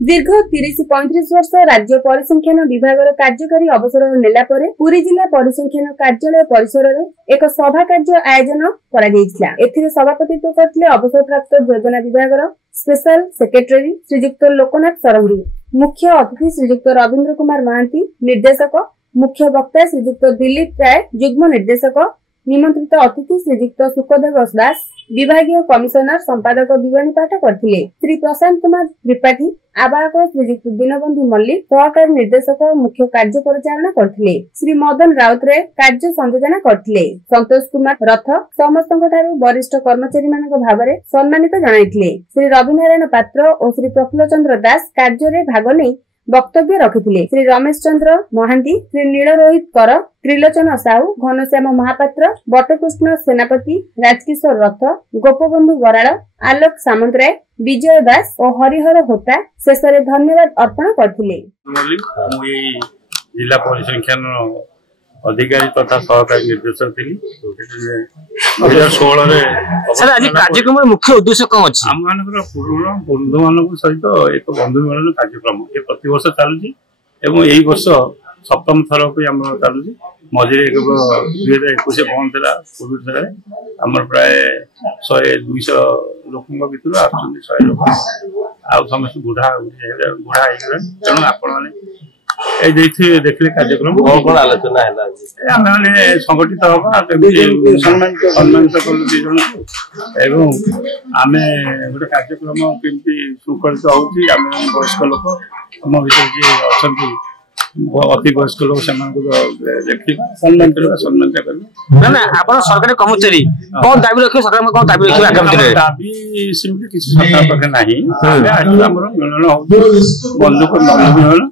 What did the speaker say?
दीर्घ 30-35 वर्ष राज्य परिसंख्यान विभाग कार्यकारी अवसर नेला परे पुरी जिला परिसंख्यान कार्यालय परिसर में एक सभा कार्य आयोजन करा एथिरे सभापतित्व करथिले अवसरप्राप्त योजना विभाग स्पेशल सेक्रेटरी श्रीजुक्त लोकनाथ सरंगी, मुख्य अतिथि श्रीजुक्त रविंद्र कुमार महांती निर्देशक, मुख्य वक्ता श्रीजुक्त दिलीप राय युग्म निर्देशक, निमंत्रित अतिथि श्रीजुक्त सुखदेव दास विभागीय कमिशनर संपादक विवरणी पाठ करथिले। श्री प्रशांत कुमार त्रिपाठी आवाहक श्रीजुक्त दीनबंधु मल्लिक सहकारी निर्देशक मुख्य कार्य परिचालना करथिले। श्री मदन राउतराय कार्य संयोजना करथिले। संतोष कुमार रथ समस्तंठारु वरिष्ठ कर्मचारी मानक भावरे सम्मानित जणाइथिले। श्री रविनारायण पात्र और श्री प्रफुल्ल चंद्र दास कार्य रे भाग नै वक्तव्य रखिथिले। श्री रमेश चंद्र महांती, श्री नील रोहित कर, त्रिलोचन साहू, घनश्याम महापात्र, बटकृष्ण सेनापति, राजकिशोर रथ, गोपबंधु बराड़, आलोक सामंतराय, विजय दास और हरिहर होता शेष धन्यवाद अर्पण करथिले। जिला परिसंख्यान अधिकारी तथा सहकारी निर्देशक थी 2016 सर आज कार्यक्रम मुख्य उद्देश्य कौन अछि? आम मानकर पूर्ण बंधु मान सहित एक बंधु मिलन कार्यक्रम ये प्रति वर्ष चलुची एवं यही वर्ष सप्तम थर आम चलुची। मझे 2021 बंद था कोविड आम प्राय 100-200 लोक भर आ 100 लोक आ समस्त बुढ़ा बुढ़ा तेणु आपण देखिले कार्यक्रम कौन आलोचना है मैंने संगठित हवा सम्मानित कर आम गोटे कार्यक्रम केमती सुखलित होयस्क लोक आम भर जी अच्छा अति वयस्क लोग देखिए सम्मानित कर सरकारी कर्मचारी कौन दाबी रखे सरकार में कौन दाबी रखे आगामी दाबी सेमती किसी सरकार पाखे ना मिलन हो बंधुक मिलन